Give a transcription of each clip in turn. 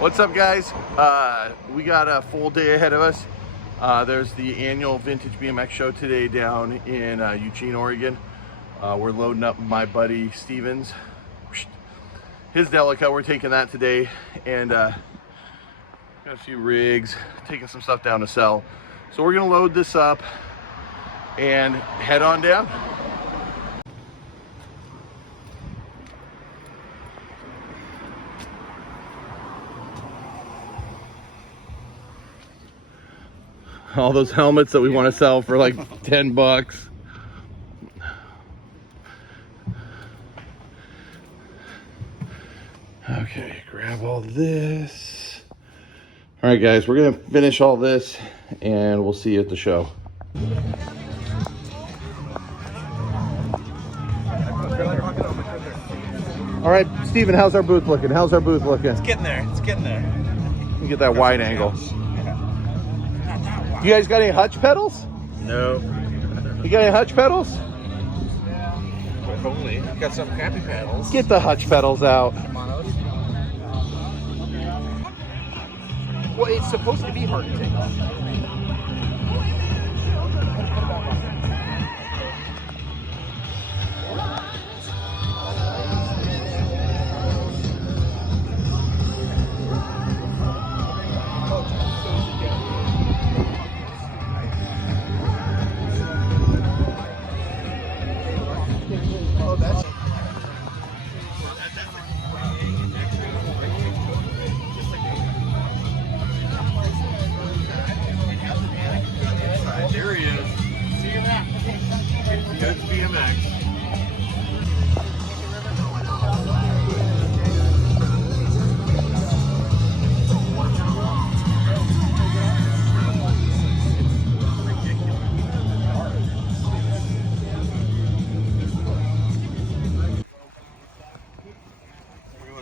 What's up, guys? We got a full day ahead of us. There's the annual Vintage BMX show today down in Eugene, Oregon. We're loading up my buddy Steven's, his Delica. We're taking that today, and got a few rigs, taking some stuff down to sell. So we're gonna load this up and head on down. All those helmets that we want to sell for like 10 bucks. Okay, grab all this. All right, guys, we're gonna finish all this and we'll see you at the show. All right, Steven, how's our booth looking? How's our booth looking? It's getting there. It's getting there. You get that wide angle. You guys got any hutch pedals? No. You got any hutch pedals? Hopefully. Got some crappy paddles. Get the hutch pedals out. Well, it's supposed to be hard to take off. There he is. See you there. Good BMX.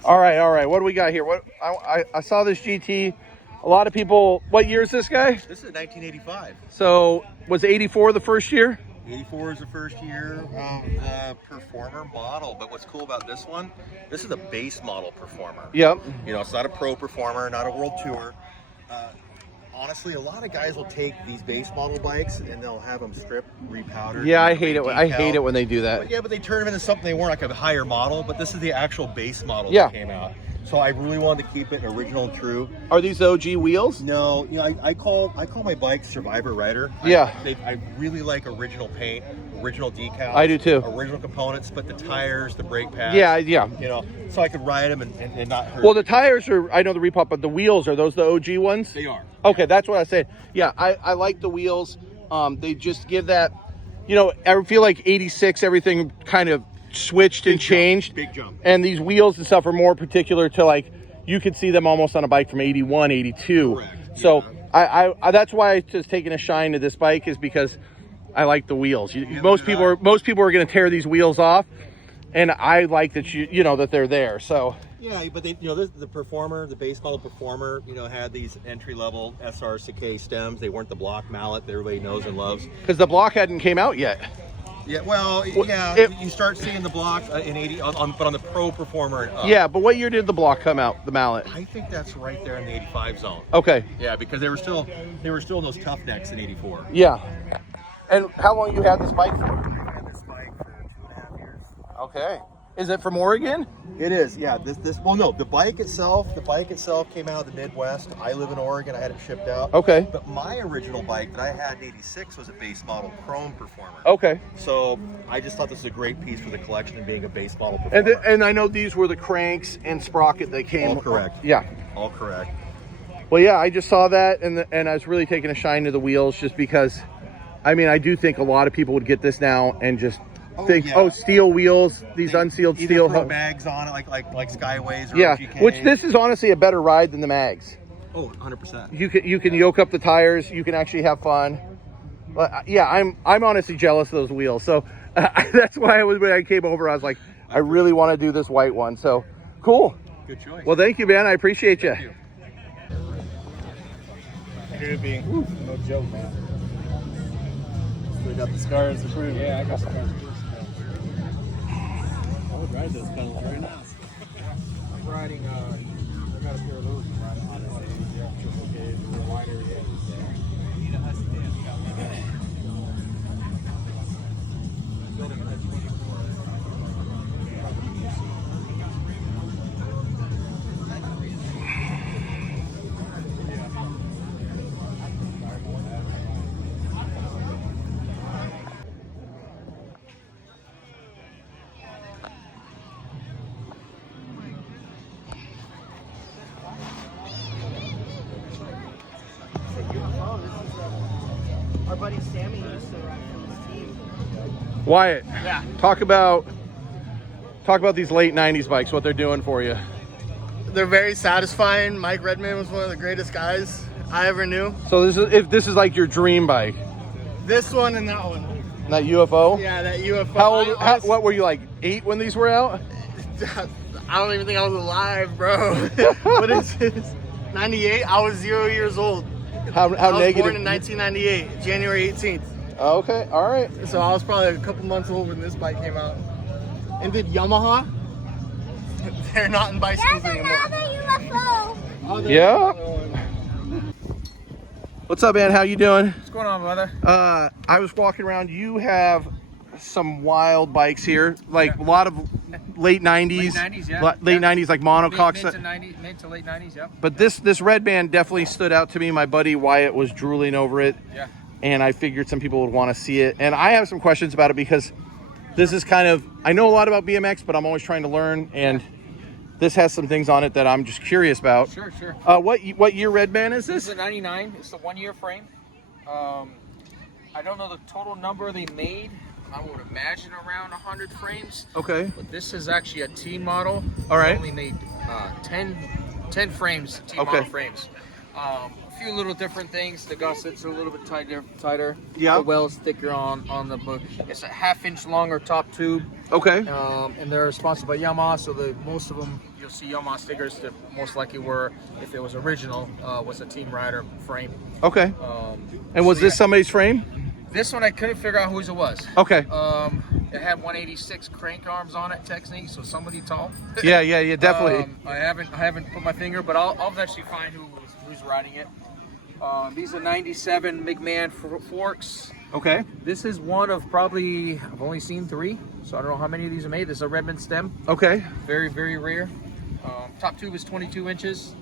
All right. What do we got here? What I saw this GT. A lot of people. What year is this guy? This is 1985. So was 84 the first year? 84 is the first year of the Performer model, but what's cool about this one, this is a base model Performer. Yep. You know, it's not a pro Performer, not a world tour. Honestly, a lot of guys will take these base model bikes and they'll have them stripped, repowdered. Yeah, I hate it. I hate it when they do that. But they turn them into something they weren't, like a higher model, but this is the actual base model Yeah. that came out. So I really wanted to keep it original and true. Are these OG wheels? No, you know, I call my bike Survivor Rider. Yeah. I really like original paint, original decals. I do too. Original components, but the tires, the brake pads. Yeah. You know, so I could ride them and not hurt. Well, the tires are, I know the repop, but the wheels, are those the OG ones? They are. Okay, that's what I said. Yeah, I like the wheels. They just give that, you know, I feel like 86, everything kind of switched and changed. Big jump. And these wheels and stuff are more particular to, like, you could see them almost on a bike from 81, 82. Correct. So Yeah. I that's why I just taking a shine to this bike, is because I like the wheels. Most people are going to tear these wheels off, and I like that you know that they're there. So Yeah, but the Performer, the base model Performer, had these entry-level SRCK stems. They weren't the block mallet that everybody knows and loves. because the block hadn't came out yet. Yeah, well, you start seeing the block in 80 but on the Pro Performer and up. Yeah, but what year did the block come out, the mallet? I think that's right there in the 85 zone. Okay. Yeah, because they were still in those tough necks in 84. Yeah. And how long you had this bike for? I had this bike for 2.5 years. Okay. Is it from Oregon? It is, yeah. Well, no, the bike itself came out of the Midwest. I live in Oregon. I had it shipped out. Okay. But my original bike that I had in 86 was a base model Chrome Performer. Okay. So I just thought this was a great piece for the collection and being a base model Performer. And I know these were the cranks and sprocket that came. All correct. Yeah. All correct. Well, yeah, I just saw that, and I was really taking a shine to the wheels, just because, I mean, I do think a lot of people would get this now and just think, yeah. steel wheels, these unsealed Either steel throw mags on it, like Skyways or yeah, OGK. which this is honestly a better ride than the mags. Oh, 100%. You can yoke up the tires. You can actually have fun. But yeah, I'm honestly jealous of those wheels. So that's why when I came over, I was like, I really want to do this white one. So cool. Good choice. Well, thank you, man. I appreciate you. It being no joke, man. Still got the scars to prove. Yeah, I got scars. I would ride those pedals right now. I'm riding got a pair of those around on it. Yeah, triple gauge, a lighter, yeah. You know, that's building a 24. Our buddy Sammy used to ride for this team. Wyatt, Yeah. talk about these late 90s bikes, what they're doing for you. They're very satisfying. Mike Redman was one of the greatest guys I ever knew. So this is like your dream bike. This one and that one. That UFO? Yeah, that UFO. How old, what were you, like 8 when these were out? I don't even think I was alive, bro. What is this? 98? I was 0 years old. How I was negative? born in 1998, January 18th. Okay, all right. So I was probably a couple months old when this bike came out. And did Yamaha? They're not in bicycles anymore. UFO. Yeah. What's up, man? How you doing? What's going on, brother? I was walking around. You have some wild bikes here, like a lot of late 90s. Late 90s, yeah. Late 90s, like monocoques. Mid to late 90s, yeah. But this red band definitely stood out to me. My buddy Wyatt was drooling over it. Yeah. And I figured some people would want to see it. And I have some questions about it because this is kind of, I know a lot about BMX, but I'm always trying to learn. And this has some things on it that I'm just curious about. Sure. What year red band is This this? is a 99. It's the 1 year frame. I don't know the total number they made. I would imagine around 100 frames. Okay. But this is actually a T model. All right. They only made 10 frames, T Okay. model frames. A few little different things. The gussets are a little bit tighter. Yeah. The well's thicker on the book. It's a 1/2 inch longer top tube. Okay. And they're sponsored by Yamaha, so most of them you'll see Yamaha stickers that most likely were, if it was original, was a Team Rider frame. Okay. And was so this yeah. somebody's frame? This one I couldn't figure out whose it was. Okay. It had 186 crank arms on it, technically, so somebody tall. Yeah, definitely. I haven't put my finger, but I'll eventually find who's riding it. These are 97 McMahon forks. Okay. This is one of probably, I've only seen 3, so I don't know how many of these are made. This is a Redmond stem. Okay. Very, very rare. Top tube is 22 inches.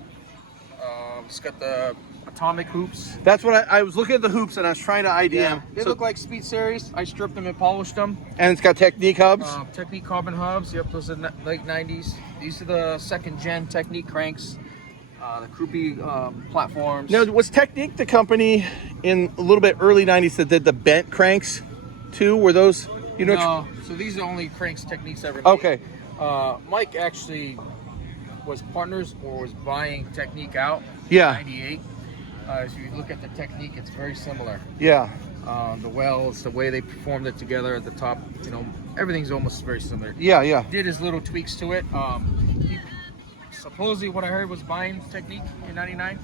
It's got the atomic hoops. That's what I was looking at the hoops and I was trying to ID them. They look like Speed Series. I stripped them and polished them. And it's got Technique hubs. Technique carbon hubs. Yep, those are late 90s. These are the 2nd gen Technique cranks. The Kruppy platforms. Now, was Technique the company in a little bit early 90s that did the bent cranks too? Were those, you know? No, so these are the only cranks Technique's ever made. Okay. Mike actually was partners or was buying Technique out Yeah. in 98. If you look at the Technique, it's very similar. Yeah. The wells, the way they performed it together at the top, everything's almost very similar. Yeah. Did his little tweaks to it. He supposedly, what I heard, was buying Technique in 99.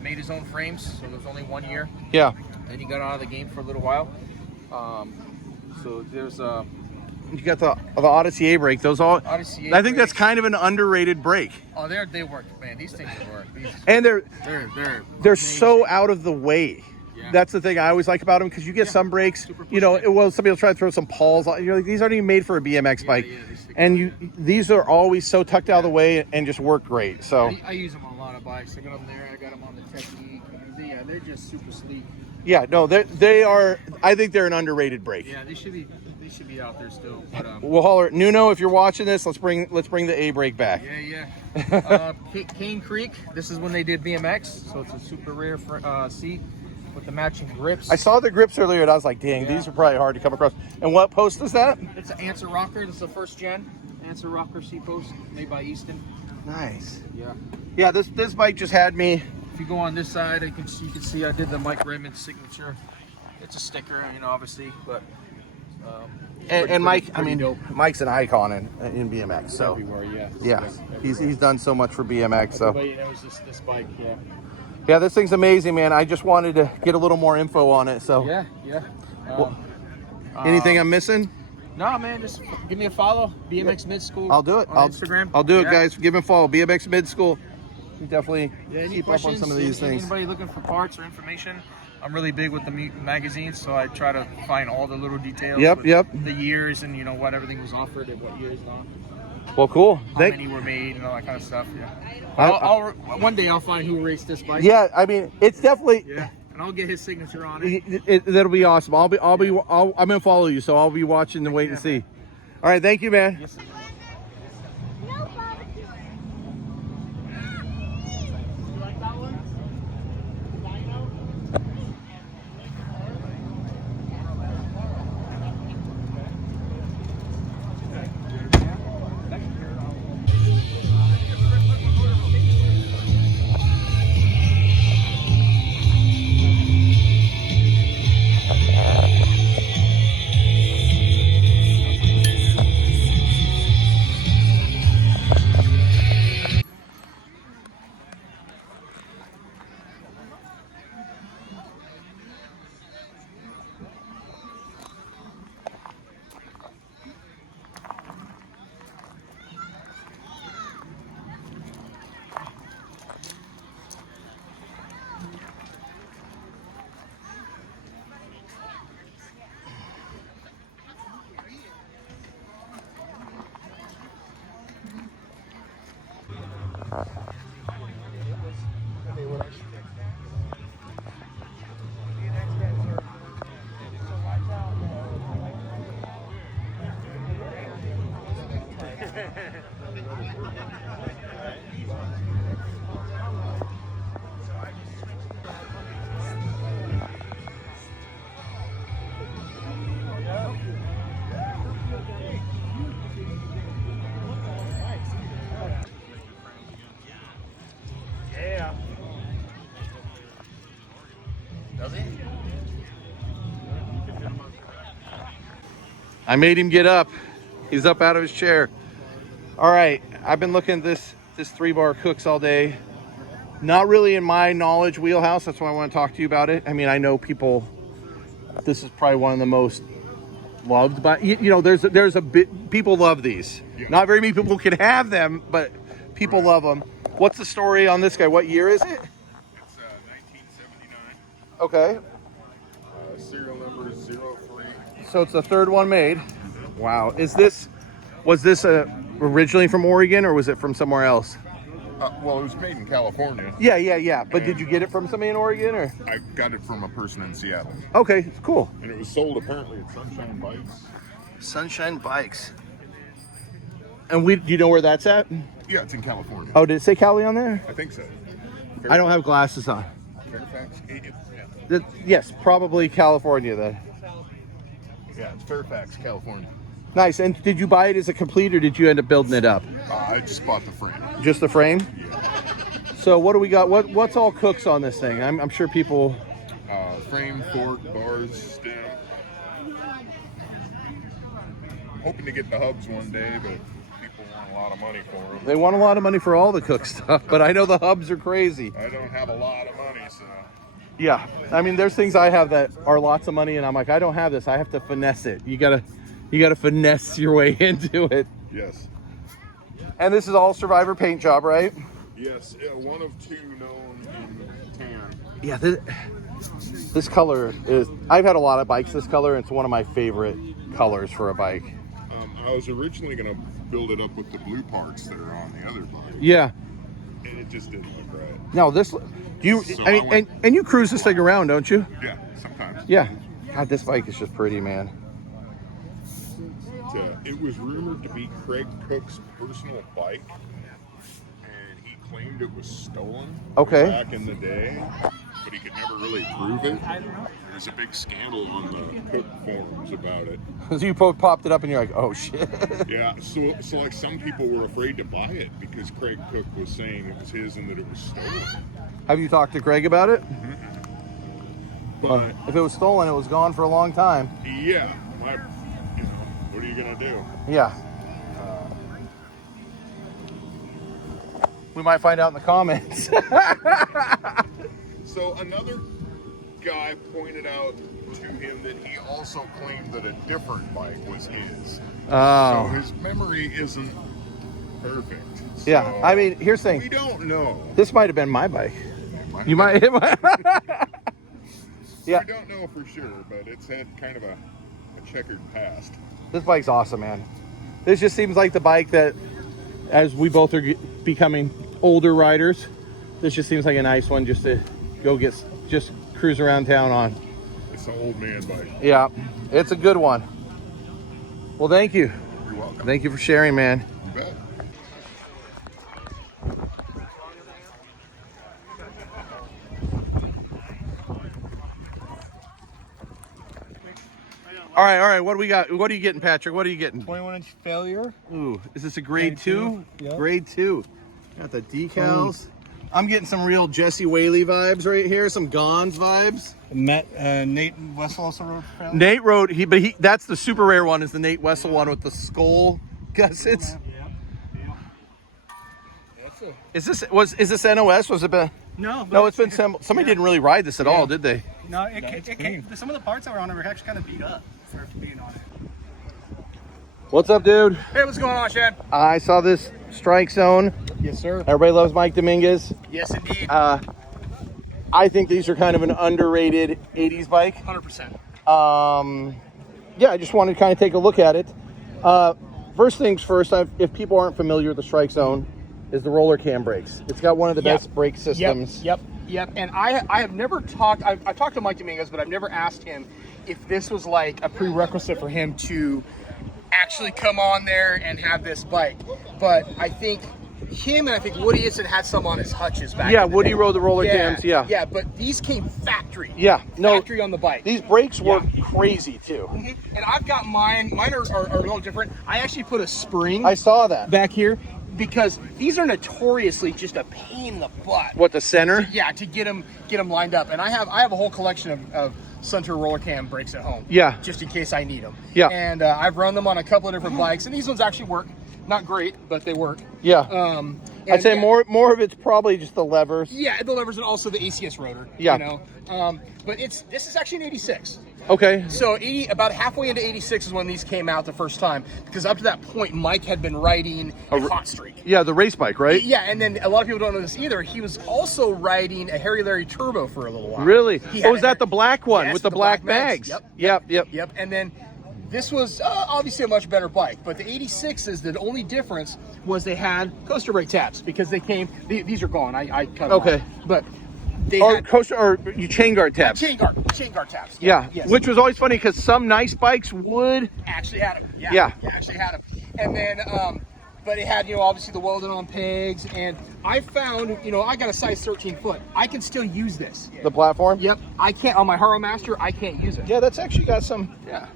Made his own frames, so there was only 1 year. Yeah. Then he got out of the game for a little while. So there's You got the Odyssey A brake. Those all. Odyssey. I think that's kind of an underrated brake. Oh, they work, man. These things work. And They're they're so out of the way. Yeah. That's the thing I always like about them because you get some brakes, Super somebody will try to throw some pawls on. You're like, these aren't even made for a BMX bike. these things And these are always so tucked out of the way and just work great. So I use them on a lot of bikes. I got them there. I got them on the Technique. Yeah, they're just super sleek. yeah, no, they are. I think they're an underrated brake. Yeah, they should be out there still. But, We'll holler, Nuno, if you're watching this, let's bring the A brake back. Yeah. Cane Creek. This is when they did BMX, so it's a super rare seat with the matching grips. I saw the grips earlier and I was like, dang, these are probably hard to come across. And what post is that? It's an Answer Rocker. This is the 1st gen Answer Rocker seat post made by Easton. Nice. Yeah. Yeah, this bike just had me. If you go on this side, you can see I did the Mike Redmond signature. It's a sticker, obviously, but. And Mike, pretty dope. Mike's an icon in BMX. So everywhere, yeah, he's done so much for BMX. So Everybody knows this bike, yeah. yeah, this thing's amazing, man. I just wanted to get a little more info on it. So Yeah. anything I'm missing? No, man, just give me a follow. BMX Mid School. I'll do it. On Instagram. I'll do it, Yeah. guys. Give him a follow. BMX Mid School. You definitely Any keep up on questions? some of these things. Anybody looking for parts or information? I'm really big with the magazines, so I try to find all the little details. Yep, with yep. The years and what everything was offered at what years on. Well, cool. How many were made and all that kind of stuff. Yeah. One day I'll find who raced this bike. Yeah, I mean, it's definitely. Yeah, and I'll get his signature on it. That'll be awesome. I'm gonna follow you, so I'll be watching and wait and see. All right, thank you, man. Yes, sir. No barbecue. I made him get up. He's up out of his chair. All right, I've been looking at this 3-bar Cooks all day. Not really in my knowledge wheelhouse. That's why I want to talk to you about it. I mean, I know people. This is probably one of the most loved, but there's a bit. People love these. Yeah. Not very many people can have them, but people love them. What's the story on this guy? What year is it? It's 1979. Okay, Serial number is 03. so it's the third one made. Wow, was this originally from Oregon or was it from somewhere else? Well, it was made in California. Yeah. But did you get it from somebody in Oregon or? I got it from a person in Seattle. Okay, cool. And it was sold apparently at Sunshine Bikes. Sunshine Bikes. And do you know where that's at? Yeah, it's in California. Oh, did it say Cali on there? I think so. I don't have glasses on. Fairfax? Yeah. Yes, probably California then. Yeah, it's Fairfax, California. Nice. And did you buy it as a complete or did you end up building it up? I just bought the frame. Just the frame? Yeah. So what do we got? What's all Cooks on this thing? I'm sure people. Frame, fork, bars, stem. I'm hoping to get the hubs one day, but people want a lot of money for them. They want a lot of money for all the Cook stuff, but I know the hubs are crazy. I don't have a lot of money, so. Yeah, I mean, there's things I have that are lots of money, and I'm like, I don't have this. I have to finesse it. You gotta finesse your way into it. Yes. And this is all Survivor paint job, right? Yes, yeah, one of two known in tan. Yeah, this color is. I've had a lot of bikes this color. And it's one of my favorite colors for a bike. I was originally going to build it up with the blue parts that are on the other bike. Yeah. And it just didn't look right. No, this. Do you? So I mean, and you cruise this thing around, don't you? Yeah, sometimes. Yeah. God, this bike is just pretty, man. It was rumored to be Craig Cook's personal bike, and he claimed it was stolen back in the day, but he could never really prove it. There was a big scandal on the Cook forums about it. So you popped it up and you're like, oh shit. Yeah, so like some people were afraid to buy it because Craig Cook was saying it was his and that it was stolen. Have you talked to Craig about it? But If it was stolen, it was gone for a long time. yeah, what are you gonna do? Yeah. We might find out in the comments. So another guy pointed out to him that he also claimed that a different bike was his. So Oh. his memory isn't perfect. Yeah, So, I mean, here's the we thing. don't know. This might have been my bike. You might. Yeah. We don't know for sure, but it's had kind of a checkered past. This bike's awesome, man. This just seems like the bike that, as we both are becoming older riders, this just seems like a nice one just to go just cruise around town on. It's an old man bike. Yeah, it's a good one. Well, thank you. You're welcome. Thank you for sharing, man. You bet. All right. What do we got? What are you getting, Patrick? What are you getting? 21-inch failure. Ooh, is this a grade two? Yep. Grade 2. Got the decals. I'm getting some real Jesse Whaley vibes right here. Some Gons vibes. Nate Wessel also wrote failure. Nate wrote that's the super rare one. Is the Nate Wessel one with the skull gussets? Is this NOS? Was it been? No, it's been somebody didn't really ride this at all, did they? No, it came. Some of the parts that were on it were actually kind of beat up for being on it. What's up, dude? Hey, what's going on, Shad? I saw this Strike Zone. Yes, sir. Everybody loves Mike Dominguez. Yes, indeed. I think these are kind of an underrated 80s bike. 100%. Yeah, I just wanted to kind of take a look at it. First things first, if people aren't familiar with the Strike Zone, is the roller cam brakes. It's got one of the best brake systems. Yep. And I have never talked. I've talked to Mike Dominguez, but I've never asked him if this was like a prerequisite for him to actually come on there and have this bike. But I think him and I think Woody Itson had some on his hutches back. Yeah, in the Woody day. rode the roller cams. Yeah. Yeah, but these came factory. Yeah, no. Factory on the bike. These brakes work crazy too. And I've got mine. Mine are a little different. I actually put a spring I saw that. back here because these are notoriously just a pain in the butt. What, the center? Yeah, to get them lined up. And I have a whole collection of Suntour roller cam brakes at home. Yeah. Just in case I need them. Yeah. And I've run them on a couple of different bikes, and these ones actually work. Not great, but they work. Yeah. I'd say yeah, more of it's probably just the levers. Yeah, the levers and also the ACS rotor. Yeah. You know, but this is actually an 86. Okay. So about halfway into 86 is when these came out the first time, because up to that point Mike had been riding a hot streak. Yeah, the race bike, right? Yeah, and then a lot of people don't know this either. He was also riding a Harry Larry Turbo for a little while. Really? He Oh, had was that the black one Yes, with the black mags. bags? Yep. Yep. And then this was obviously a much better bike, but the 86s, the only difference was they had coaster brake tabs because they came. These are gone. I cut them Okay. off. But they Or had coaster or you chain guard tabs. chain guard tabs. Yeah. Yes. Which was always funny because some nice bikes would. actually had them. Yeah. Actually had them. And then, but it had, obviously the welded on pegs. And I found, I got a size 13 foot. I can still use this. The platform? Yep. I can't, on my Haro Master, I can't use it. Yeah, that's actually got some. Yeah.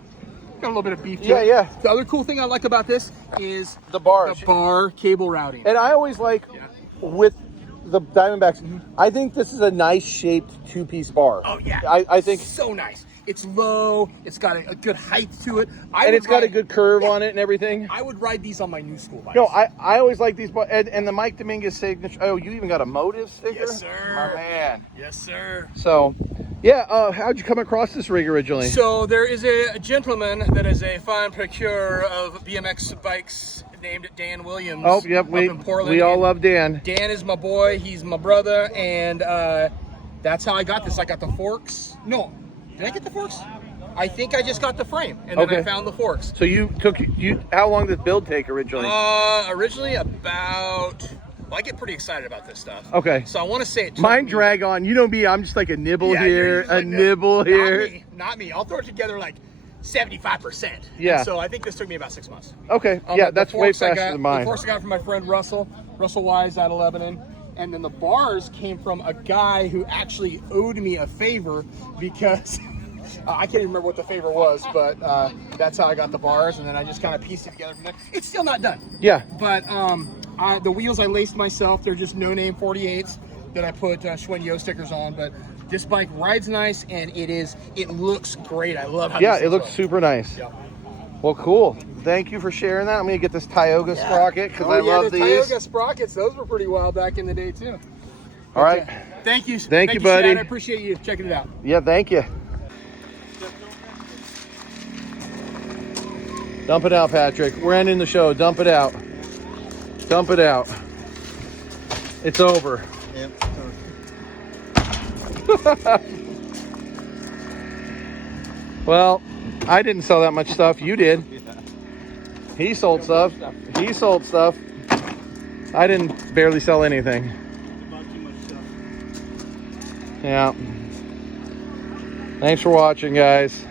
Got a little bit of beef to Yeah, it. yeah. The other cool thing I like about this is The bars. the bar cable routing. And I always like with the Diamondbacks, I think this is a nice shaped two-piece bar. Oh, yeah. I think. So nice. It's low. It's got a good height to it. And it's got a good curve on it and everything. I would ride these on my new school bikes. No, I always like these, and the Mike Dominguez signature. Oh, you even got a Motive sticker? Yes, sir. My man. Yes, sir. So, yeah, how'd you come across this rig originally? So there is a gentleman that is a fine procurer of BMX bikes named Dan Williams. Oh, yep, up in Portland. we all And love Dan. Dan is my boy. He's my brother, and that's how I got this. I got the forks. No, did I get the forks? I think I just got the frame, and then I found the forks. So how long did this build take originally? Originally about. Well, I get pretty excited about this stuff. Okay. So I want to say it. Mine drag on. You know me, I'm just like a nibble Yeah, here, you're a like nibble here. Not me. I'll throw it together like 75%. Yeah. And so I think this took me about 6 months. Okay, yeah, The that's way forks I faster got- than mine. The forks I got from my friend Russell Wise out of Lebanon. And then the bars came from a guy who actually owed me a favor because I can't even remember what the favor was, but that's how I got the bars. And then I just kind of pieced it together from there. It's still not done. Yeah. But the wheels I laced myself. They're just no-name 48s that I put Schwinn Yo stickers on. But this bike rides nice, and it looks great. I love how Yeah, this it looks super nice. Yeah. Well, cool. Thank you for sharing that. I'm going to get this Tioga sprocket because I love the these. Tioga sprockets, those were pretty wild back in the day too. All right. Thank you. Thank you, buddy. Shad. I appreciate you checking it out. Yeah, thank you. Dump it out, Patrick. We're ending the show. Dump it out. Dump it out. It's over. Yep. Well, I didn't sell that much stuff. You did. He sold stuff. He sold stuff. I didn't barely sell anything. Yeah. Thanks for watching, guys.